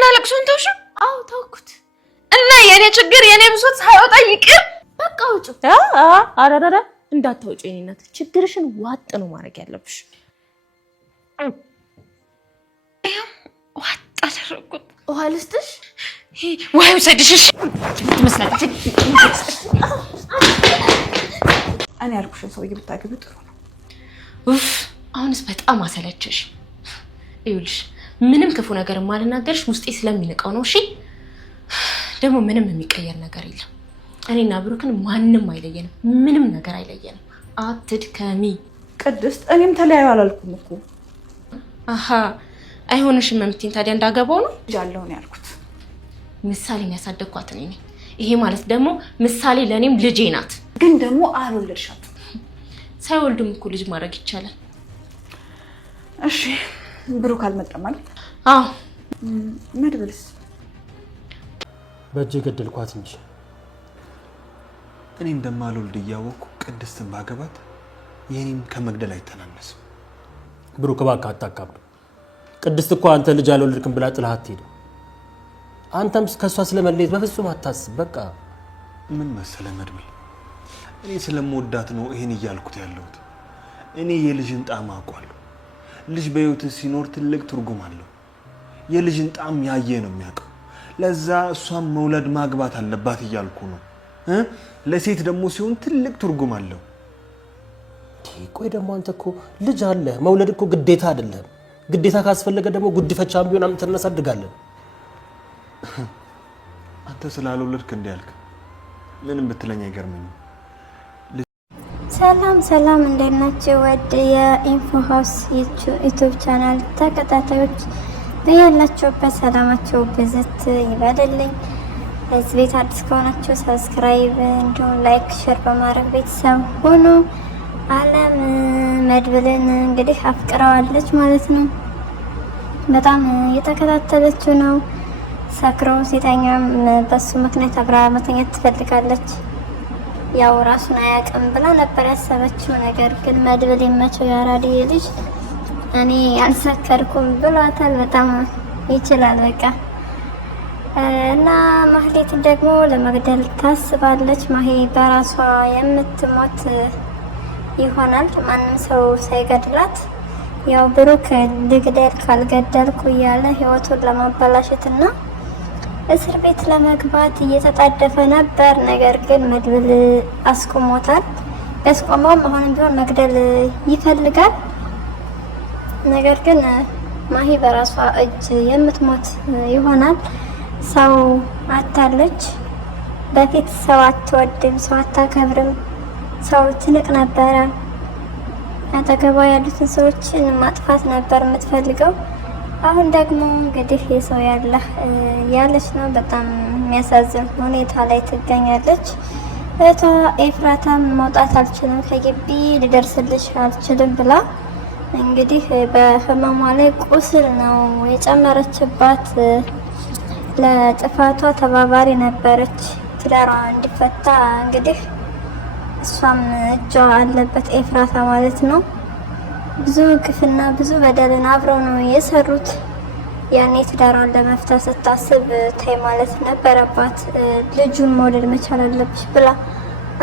እና ለቅሶን ተውሽ? አዎ ተውኩት። እና የኔ ችግር የኔ ብሶት ሳይወጣ ይቅር በቃ ውጭ። አረረረ እንዳታውጪ የኔነት ችግርሽን ዋጥ ነው ማድረግ ያለብሽ። ዋጥ አደረኩት። ውሃ ልስጥሽ? ውሃ ውሰድሽ። እሺ ትመስላለች። እኔ ያልኩሽን ሰውዬ ብታገቢ ጥሩ ነው። ኡፍ አሁንስ በጣም አሰለችሽ። ይኸውልሽ ምንም ክፉ ነገር ማልናገርሽ ውስጤ ስለሚንቀው ነው። እሺ ደግሞ ምንም የሚቀየር ነገር የለም። እኔና ብሩክን ማንንም አይለየንም። ምንም ነገር አይለየንም። አትድከሚ ቅድስት። እኔም ተለያዩ አላልኩም እኮ። አሃ አይሆንሽም መምቲን። ታዲያ እንዳገባው ነው ጃለው ነው ያልኩት። ምሳሌን ያሳደግኳት እኔ ነኝ። ይሄ ማለት ደግሞ ምሳሌ ለኔም ልጄ ናት። ግን ደግሞ አልወለድሻት። ሳይወልዱም እኮ ልጅ ማድረግ ይቻላል። እሺ ብሩክ አልመጣም አይደል? አዎ መድብልስ በእጄ ገደልኳት እንጂ እኔ እንደማልወልድ እያወቅኩ ቅድስትን ባገባት የኔን ከመግደል አይተናነስም። ብሩክ እባክህ አታካብዱ። ቅድስት እኮ አንተ ልጅ አልወለድክም ብላ ጥላህ አትሄድም። አንተም ከሷ ስለመለየት በፍጹም አታስብ። በቃ ምን መሰለ መድብል፣ እኔ ስለምወዳት ነው ይሄን እያልኩት ያለሁት። እኔ የልጅን ጣዕም አውቃለሁ። ልጅ በህይወት ሲኖር ትልቅ ትርጉም አለው። የልጅን ጣዕም ያየ ነው የሚያውቀው። ለዛ እሷም መውለድ ማግባት አለባት እያልኩ ነው። ለሴት ደግሞ ሲሆን ትልቅ ትርጉም አለው። ቆይ ደግሞ አንተ እኮ ልጅ አለ። መውለድ እኮ ግዴታ አይደለም። ግዴታ ካስፈለገ ደግሞ ጉድፈቻም ቢሆን አምጥተን እናሳድጋለን። አንተ ስላልወለድክ እንዲያልክ ምንም ብትለኝ አይገርመኝም። ሰላም እንደናችሁ ወደ የኢንፎ ሃውስ ዩቲዩብ ቻናል ተከታታዮች በያላችሁበት ሰላማችሁ ብዝት ይበልልኝ። እዚህ ቤት አዲስ ከሆናችሁ ሰብስክራይብ እንዲሁም ላይክ ሼር በማድረግ ቤተሰብ ሆኖ አለም መድብልን እንግዲህ አፍቅረዋለች ማለት ነው። በጣም እየተከታተለችው ነው። ሰክሮ ሲተኛም በሱ ምክንያት አብራ መተኛት ትፈልጋለች። ያው ራሱን አያውቅም ብላ ነበር ያሰበችው። ነገር ግን መድብል ይመቸው ያራዲ ልጅ እኔ አልሰከርኩም ብሏታል። በጣም ይችላል በቃ። እና ማህሌት ደግሞ ለመግደል ታስባለች። ማሂ በራሷ የምትሞት ይሆናል ማንም ሰው ሳይገድላት። ያው ብሩክ ልግደል ካልገደልኩ እያለ ህይወቱን ለማበላሸትና እስር ቤት ለመግባት እየተጣደፈ ነበር። ነገር ግን መድብል አስቆሞታል። ያስቆመውም አሁንም ቢሆን መግደል ይፈልጋል። ነገር ግን ማሂ በራሷ እጅ የምትሞት ይሆናል። ሰው አታለች። በፊት ሰው አትወድም፣ ሰው አታከብርም፣ ሰው ትንቅ ነበረ። አጠገቧ ያሉትን ሰዎችን ማጥፋት ነበር የምትፈልገው። አሁን ደግሞ እንግዲህ የሰው ያለህ ያለች ነው። በጣም የሚያሳዝን ሁኔታ ላይ ትገኛለች። እህቷ ኤፍራታም መውጣት አልችልም ከግቢ ሊደርስልሽ አልችልም ብላ እንግዲህ በህመሟ ላይ ቁስል ነው የጨመረችባት። ለጥፋቷ ተባባሪ ነበረች። ትዳሯ እንዲፈታ እንግዲህ እሷም እጇ አለበት ኤፍራታ ማለት ነው። ብዙ ግፍና ብዙ በደልን አብረው ነው የሰሩት። ያኔ ትዳሯን ለመፍታት ስታስብ ታይ ማለት ነበረባት። ልጁን መውለድ መቻል አለብሽ ብላ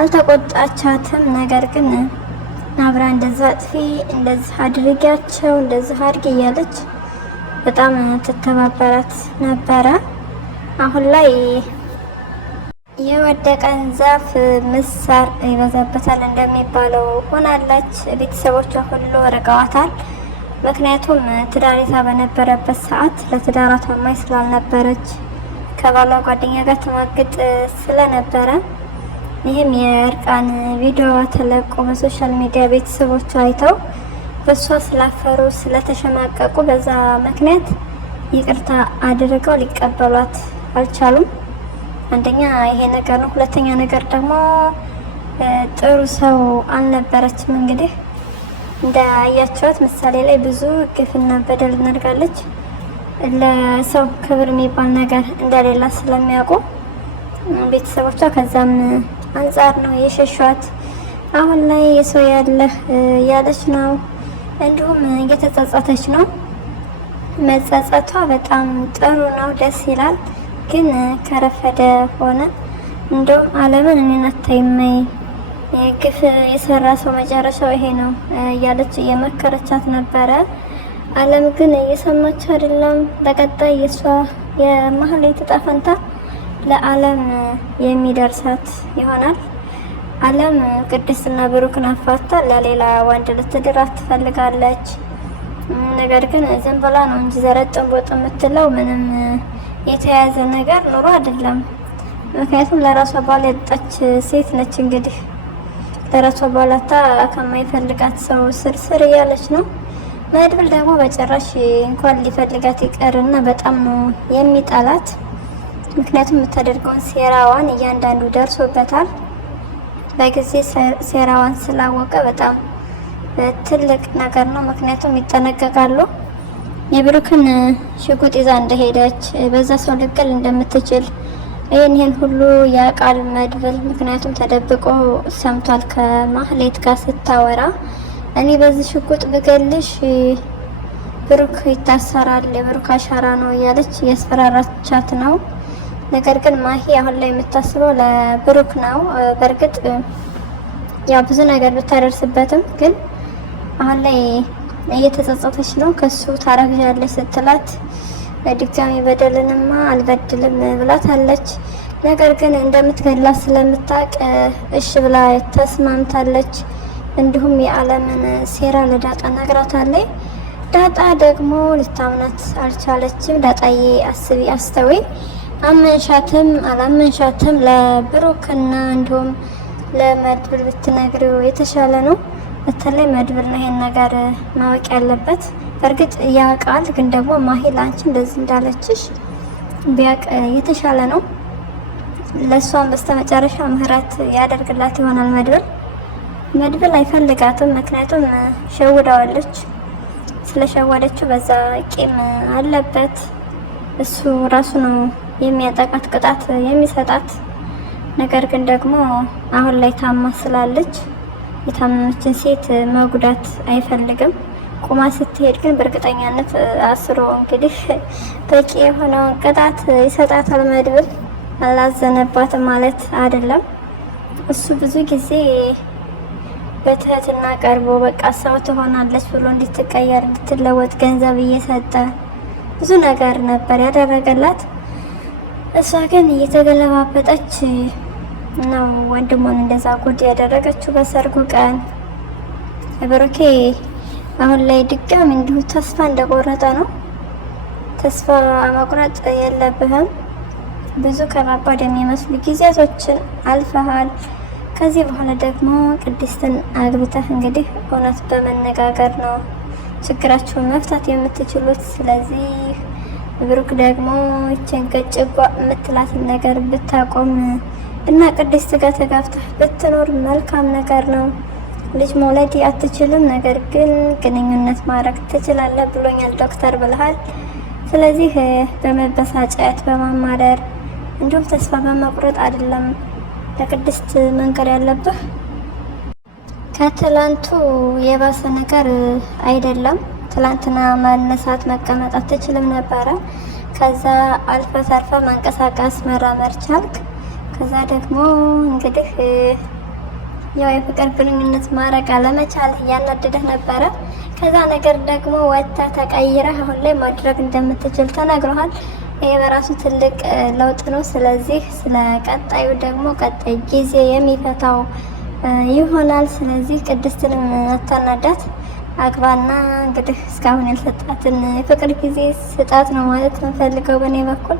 አልተቆጣቻትም። ነገር ግን አብራ እንደዛ አጥፊ፣ እንደዚህ አድርጊያቸው፣ እንደዚህ አድርጊ እያለች በጣም ትተባበራት ነበረ። አሁን ላይ የወደቀን ዛፍ ምሳር ይበዛበታል እንደሚባለው ሆናለች። ቤተሰቦቿ ሁሉ ርቀዋታል። ምክንያቱም ትዳር ይዛ በነበረበት ሰዓት ለትዳሯ ታማኝ ስላልነበረች ከባሏ ጓደኛ ጋር ተማግጥ ስለነበረ ይህም የእርቃን ቪዲዮ ተለቆ በሶሻል ሚዲያ ቤተሰቦቿ አይተው በሷ ስላፈሩ ስለተሸማቀቁ በዛ ምክንያት ይቅርታ አድርገው ሊቀበሏት አልቻሉም። አንደኛ ይሄ ነገር ነው። ሁለተኛ ነገር ደግሞ ጥሩ ሰው አልነበረችም። እንግዲህ እንዳያቸዋት ምሳሌ ላይ ብዙ ግፍና በደል እናድርጋለች። ለሰው ክብር የሚባል ነገር እንደሌላ ስለሚያውቁ ቤተሰቦቿ ከዛም አንጻር ነው የሸሿት። አሁን ላይ የሰው ያለህ ያለች ነው። እንዲሁም እየተጸጸተች ነው። መጸጸቷ በጣም ጥሩ ነው፣ ደስ ይላል። ግን ከረፈደ ሆነ። እንደውም አለምን እኔን አታይመኝ ግፍ የሰራ ሰው መጨረሻው ይሄ ነው እያለች እየመከረቻት ነበረ። አለም ግን እየሰማች አይደለም። በቀጣይ የሷ የማህሌት ዕጣ ፈንታ ለአለም የሚደርሳት ይሆናል። አለም ቅድስትና ብሩክን አፋታ ለሌላ ወንድ ልትድራት ትፈልጋለች። ነገር ግን ዝም ብላ ነው እንጂ ዘረጥን ቦጥ የምትለው ምንም የተያዘ ነገር ኑሮ አይደለም። ምክንያቱም ለራሷ ባል ያጣች ሴት ነች። እንግዲህ ለራሷ ባላታ ከማይፈልጋት ሰው ስርስር እያለች ነው። መድብል ደግሞ በጭራሽ እንኳን ሊፈልጋት ይቀርና በጣም ነው የሚጠላት። ምክንያቱም የምታደርገውን ሴራዋን እያንዳንዱ ደርሶበታል። በጊዜ ሴራዋን ስላወቀ በጣም ትልቅ ነገር ነው። ምክንያቱም ይጠነቀቃሉ። የብሩክን ሽጉጥ ይዛ እንደሄደች በዛ ሰው ልቅል እንደምትችል ይህን ሁሉ ያውቃል መድብል። ምክንያቱም ተደብቆ ሰምቷል ከማህሌት ጋር ስታወራ እኔ በዚህ ሽጉጥ ብገልሽ ብሩክ ይታሰራል፣ የብሩክ አሻራ ነው እያለች ያስፈራራቻት ነው። ነገር ግን ማሂ አሁን ላይ የምታስበው ለብሩክ ነው። በእርግጥ ያው ብዙ ነገር ብታደርስበትም ግን አሁን ላይ እየተጸጸተች ነው። ከሱ ታረግዣለች ስትላት ድጋሚ በደልንማ አልበድልም ብላታለች። ነገር ግን እንደምትገላት ስለምታውቅ እሺ ብላ ተስማምታለች። እንዲሁም የዓለምን ሴራ ለዳጣ ነግራታለች። ዳጣ ደግሞ ልታምናት አልቻለችም። ዳጣዬ አስቢ አስተዊ፣ አመንሻትም አላመንሻትም ለብሩክና እንዲሁም ለመድብል ብትነግሪው የተሻለ ነው። በተለይ መድብል ነው ይሄን ነገር ማወቅ ያለበት። በእርግጥ ያውቃል፣ ግን ደግሞ ማሂ ላንቺ እንደዚህ እንዳለችሽ ቢያውቅ የተሻለ ነው። ለሷም በስተመጨረሻ ምህረት ያደርግላት ይሆናል መድብል አይፈልጋትም። ምክንያቱም ሸውዳዋለች። ስለሸወደችው በዛ ቂም አለበት። እሱ ራሱ ነው የሚያጠቃት ቅጣት የሚሰጣት። ነገር ግን ደግሞ አሁን ላይ ታማ ስላለች የታመመችን ሴት መጉዳት አይፈልግም። ቁማ ስትሄድ ግን በእርግጠኛነት አስሮ እንግዲህ በቂ የሆነውን ቅጣት ይሰጣታል መድብል። አላዘነባትም ማለት አይደለም። እሱ ብዙ ጊዜ በትህትና ቀርቦ በቃ ሰው ትሆናለች ብሎ እንድትቀየር እንድትለወጥ ገንዘብ እየሰጠ ብዙ ነገር ነበር ያደረገላት። እሷ ግን እየተገለባበጠች ነው ወንድሟን እንደዛ ጉድ ያደረገችው በሰርጉ ቀን። ብሩኬ አሁን ላይ ድጋሚ እንዲሁ ተስፋ እንደቆረጠ ነው። ተስፋ መቁረጥ የለብህም። ብዙ ከባባድ የሚመስሉ ጊዜያቶችን አልፈሃል። ከዚህ በኋላ ደግሞ ቅድስትን አግብተህ እንግዲህ እውነት በመነጋገር ነው ችግራችሁን መፍታት የምትችሉት። ስለዚህ ብሩክ ደግሞ ይችን ቀጭጓ የምትላትን ነገር ብታቆም እና ቅድስት ጋር ተጋብተህ ብትኖር መልካም ነገር ነው። ልጅ መውለድ አትችልም፣ ነገር ግን ግንኙነት ማድረግ ትችላለህ ብሎኛል ዶክተር ብለሃል። ስለዚህ በመበሳጨት በማማረር እንዲሁም ተስፋ በመቁረጥ አይደለም ለቅድስት መንገር ያለብህ። ከትላንቱ የባሰ ነገር አይደለም። ትላንትና መነሳት መቀመጥ አትችልም ነበረ። ከዛ አልፈ ተርፈ መንቀሳቀስ መራመድ ቻልክ። ከዛ ደግሞ እንግዲህ ያው የፍቅር ግንኙነት ማድረግ አለመቻል እያናደደህ ነበረ። ከዛ ነገር ደግሞ ወጥተህ ተቀይረህ አሁን ላይ ማድረግ እንደምትችል ተነግረሃል። ይሄ በራሱ ትልቅ ለውጥ ነው። ስለዚህ ስለ ቀጣዩ ደግሞ ቀጣይ ጊዜ የሚፈታው ይሆናል። ስለዚህ ቅድስትንም አታናዳት፣ አግባና እንግዲህ እስካሁን ያልሰጣትን የፍቅር ጊዜ ስጣት ነው ማለት የምፈልገው በእኔ በኩል።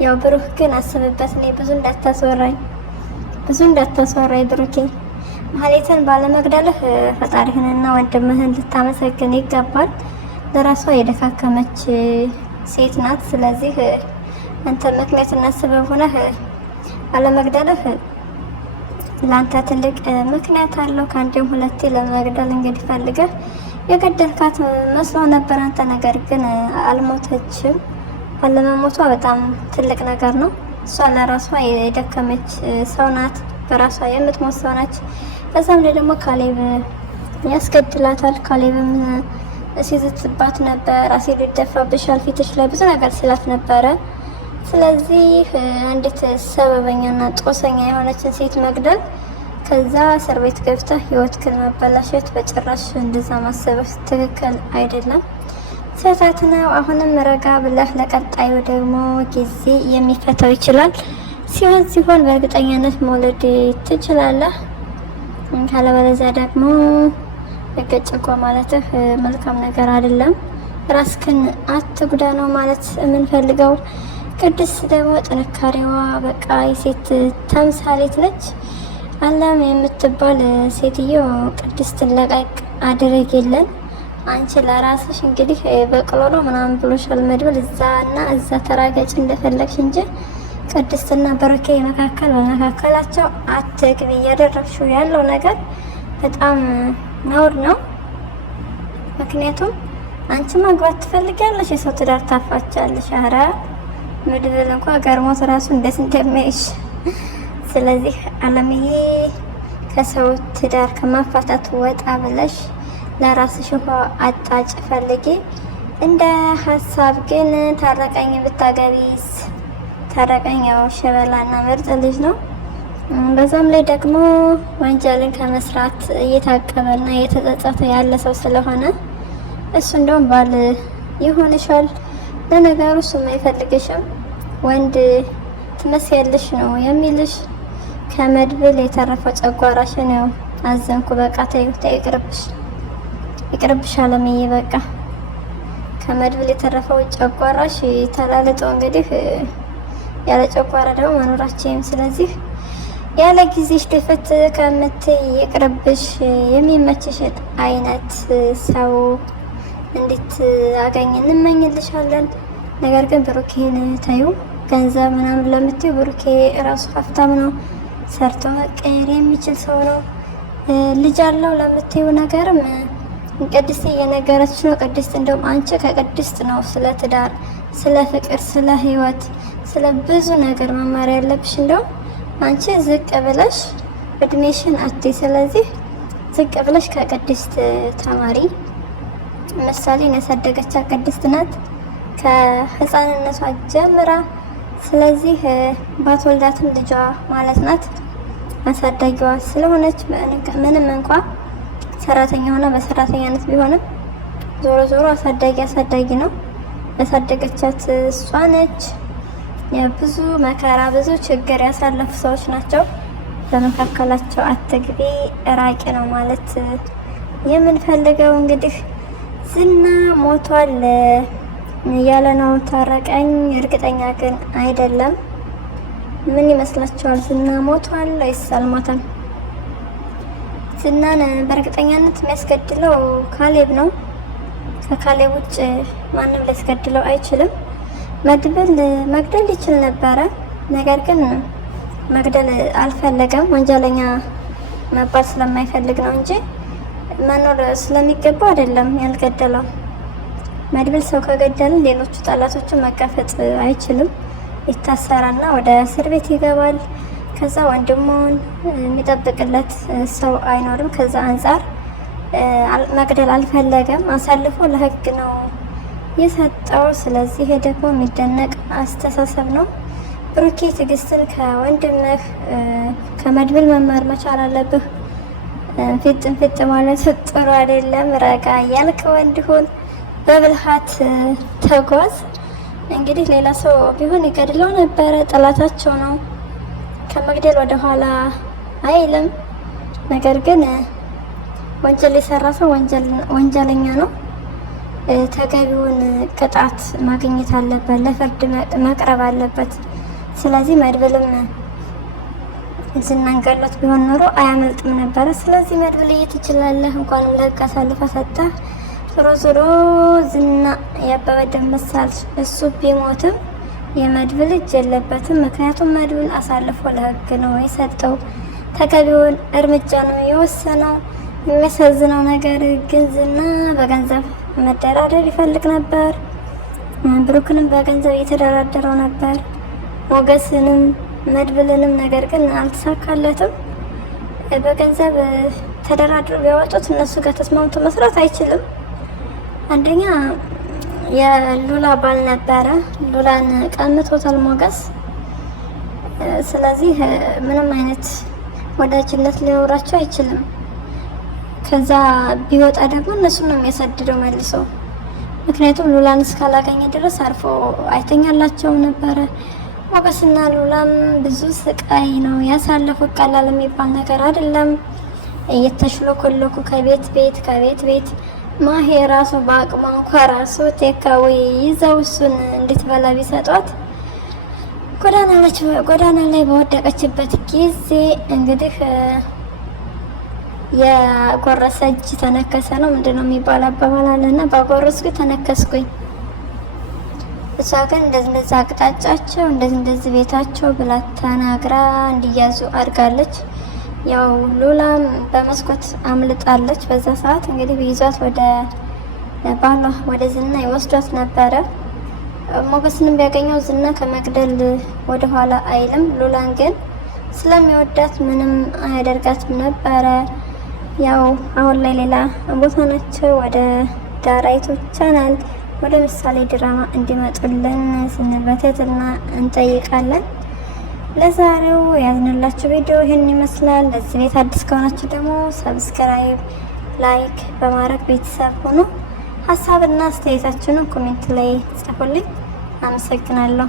ያው ብሩክ ግን አስብበት። እኔ ብዙ እንዳታስወራኝ ብሩኬ። ማህሌትን ባለመግደልህ ፈጣሪህንና ወንድምህን ልታመሰግን ይገባል። ለራሷ የደካከመች ሴት ናት። ስለዚህ አንተ ምክንያትና ሰበብ ሆነህ ባለመግደልህ ለአንተ ትልቅ ምክንያት አለው። ከአንዴም ሁለቴ ለመግደል እንግዲህ ፈልገህ የገደልካት መስሎ ነበር አንተ። ነገር ግን አልሞተችም። አለመሞቷ በጣም ትልቅ ነገር ነው። እሷ ለራሷ የደከመች ሰው ናት። በራሷ የምትሞት ሰው ናች። ከዛም ላይ ደግሞ ካሌብ ያስገድላታል። ካሌብም ሲዝትባት ነበር። አሲድ ይደፋብሻል ፊትሽ ላይ ብዙ ነገር ስላት ነበረ። ስለዚህ አንዲት ሰበበኛና ጦሰኛ የሆነችን ሴት መግደል ከዛ እስር ቤት ገብተህ ህይወትህን ማበላሸት በጭራሽ እንደዛ ማሰብህ ትክክል አይደለም፣ ስህተት ነው። አሁንም ረጋ ብለህ ለቀጣዩ ደግሞ ጊዜ የሚፈታው ይችላል። ሲሆን በእርግጠኛነት መውለድ ትችላለህ። ካለበለዚያ ደግሞ እገጭ ማለትህ መልካም ነገር አይደለም። ራስክን አትጉዳ ነው ማለት የምንፈልገው። ቅድስት ደግሞ ጥንካሬዋ በቃ የሴት ተምሳሌት ነች። አለም የምትባል ሴትዮ ቅድስትን ለቀቅ አድርጊልን። አንቺ ለራስሽ እንግዲህ በቅሎሎ ምናምን ብሎሻል መድብል፣ እዛ ተራገጭ እንደፈለግሽ እንጂ ቅድስትና ብሩኬ በመካከላቸው አትግቢ። እያደረግሽው ያለው ነገር በጣም ነውር ነው። ምክንያቱም አንቺ ማግባት ትፈልጊያለሽ፣ የሰው ትዳር ታፋቻለሽ። ኧረ መድብል እንኳ ገርሞት ራሱ እንዴት እንደሚያይሽ። ስለዚህ አለምዬ ከሰው ትዳር ከማፋታት ወጣ ብለሽ ለራስሽ ውሃ አጣጭ ፈልጊ። እንደ ሀሳብ ግን ታረቀኝ ብታገቢስ? ታረቀኝ ያው ሸበላና ምርጥ ልጅ ነው። በዛም ላይ ደግሞ ወንጀልን ከመስራት እየታቀበና እየተጸጸተ ያለ ሰው ስለሆነ እሱ እንደውም ባል ይሆንሻል። ለነገሩ እሱም አይፈልግሽም፣ ወንድ ትመስያለሽ ነው የሚልሽ። ከመድብል የተረፈው ጨጓራሽን ያው አዘንኩ። በቃ ተይው፣ ይቅርብሽ አለምዬ። በቃ ከመድብል የተረፈው ጨጓራሽ ተላልጦ እንግዲህ ያለ ጨጓራ ደግሞ መኖራችንም። ስለዚህ ያለ ጊዜሽ ድፍት ከምትይ ይቅርብሽ። የሚመችሽ አይነት ሰው እንድታገኝ እንመኝልሻለን። ነገር ግን ብሩኬን ተይው። ገንዘብ ምናምን ለምትይው ብሩኬ እራሱ ሀብታም ነው፣ ሰርቶ መቀየር የሚችል ሰው ነው። ልጅ አለው ለምትይው ነገርም ቅድስት እየነገረች ነው። ቅድስት እንደውም አንቺ ከቅድስት ነው ስለ ትዳር፣ ስለ ፍቅር፣ ስለ ህይወት፣ ስለ ብዙ ነገር መማር ያለብሽ። እንደውም አንቺ ዝቅ ብለሽ እድሜሽን አትይ። ስለዚህ ዝቅ ብለሽ ከቅድስት ተማሪ። ምሳሌን ያሳደገቻት ቅድስት ናት ከህፃንነቷ ጀምራ። ስለዚህ ባትወልዳትም ልጇ ማለት ናት፣ አሳዳጊዋ ስለሆነች ምንም እንኳ ሰራተኛ ሆና በሰራተኛነት ቢሆንም ዞሮ ዞሮ አሳዳጊ ነው። ያሳደገቻት እሷ ነች። ብዙ መከራ ብዙ ችግር ያሳለፉ ሰዎች ናቸው። በመካከላቸው አትግቢ፣ ራቂ ነው ማለት የምንፈልገው። እንግዲህ ዝና ሞቷል እያለ ነው ታረቀኝ። እርግጠኛ ግን አይደለም። ምን ይመስላችኋል? ዝና ሞቷል ወይስ አልሞተም? ዝናን በእርግጠኛነት የሚያስገድለው ካሌብ ነው። ከካሌብ ውጭ ማንም ሊያስገድለው አይችልም። መድብል መግደል ይችል ነበረ፣ ነገር ግን መግደል አልፈለገም። ወንጀለኛ መባል ስለማይፈልግ ነው እንጂ መኖር ስለሚገባው አይደለም ያልገደለው። መድብል ሰው ከገደለ ሌሎቹ ጠላቶችን መጋፈጥ አይችልም። ይታሰራና ወደ እስር ቤት ይገባል። ከዛ ወንድሙን የሚጠብቅለት ሰው አይኖርም። ከዛ አንጻር መግደል አልፈለገም። አሳልፎ ለህግ ነው የሰጠው። ስለዚህ ደግሞ የሚደነቅ አስተሳሰብ ነው። ብሩኬ ትዕግስትን ከወንድምህ ከመድብል መማር መቻል አለብህ። ፍጥ ማለት ጥሩ አይደለም። ረጋ እያልክ ወንድ ሁን፣ በብልሃት ተጓዝ። እንግዲህ ሌላ ሰው ቢሆን ይገድለው ነበረ፣ ጠላታቸው ነው። ከመግደል ወደ ኋላ አይልም። ነገር ግን ወንጀል የሰራ ሰው ወንጀለኛ ነው። ተገቢውን ቅጣት ማግኘት አለበት፣ ለፍርድ መቅረብ አለበት። ስለዚህ መድብልም ዝናን ገሎት ቢሆን ኖሮ አያመልጥም ነበረ። ስለዚህ መድብል ትችላለህ፣ እንኳንም ለህግ አሳልፈ ሰጠህ። ዞሮ ዝና ያበበ ደመሳል እሱ ቢሞትም የመድብል እጅ የለበትም። ምክንያቱም መድብል አሳልፎ ለህግ ነው የሰጠው፣ ተገቢውን እርምጃ ነው የወሰነው። የሚያሳዝነው ነገር ግን ዝና በገንዘብ መደራደር ይፈልግ ነበር። ብሩክንም በገንዘብ እየተደራደረው ነበር፣ ሞገስንም መድብልንም። ነገር ግን አልተሳካለትም። በገንዘብ ተደራድሮ ቢያወጡት እነሱ ጋር ተስማምቶ መስራት አይችልም። አንደኛ የሉላ ባል ነበረ። ሉላን ቀምቶታል ሞገስ። ስለዚህ ምንም አይነት ወዳጅነት ሊኖራቸው አይችልም። ከዛ ቢወጣ ደግሞ እነሱን ነው የሚያሳድደው መልሶ። ምክንያቱም ሉላን እስካላገኘ ድረስ አርፎ አይተኛላቸው ነበረ። ሞገስና ሉላም ብዙ ስቃይ ነው ያሳለፉት። ቀላል የሚባል ነገር አይደለም። እየተሽሎኮሎኩ ከቤት ቤት ማሄ ራሱ በአቅሟ እንኳ ራሱ ቴካዊ ይዘው እሱን እንድትበላ ቢሰጧት ጎዳና ላይ በወደቀችበት ጊዜ እንግዲህ የጎረሰ እጅ ተነከሰ ነው ምንድነው የሚባል አባባል አለና ባጎረስኩ ተነከስኩኝ። እሷ ግን እንደዚህ አቅጣጫቸው እንደዚህ ቤታቸው ብላ ተናግራ እንዲያዙ አድርጋለች። ያው ሉላም በመስኮት አምልጣለች። በዛ ሰዓት እንግዲህ ቢይዟት ወደ ባሏ ወደ ዝና ይወስዷት ነበረ። ሞገስንም ቢያገኘው ዝና ከመግደል ወደ ኋላ አይልም። ሉላን ግን ስለሚወዳት ምንም አያደርጋትም ነበረ። ያው አሁን ላይ ሌላ ቦታ ናቸው። ወደ ዳራይቱ ቻናል ወደ ምሳሌ ድራማ እንዲመጡልን ስንል በትህትና እንጠይቃለን። ለዛሬው ያዝንላችሁ ቪዲዮ ይህን ይመስላል። ለዚህ ቤት አዲስ ከሆናችሁ ደግሞ ሰብስክራይብ፣ ላይክ በማድረግ ቤተሰብ ሁኑ። ሀሳብና አስተያየታችሁን ኮሜንት ላይ ጽፉልኝ። አመሰግናለሁ።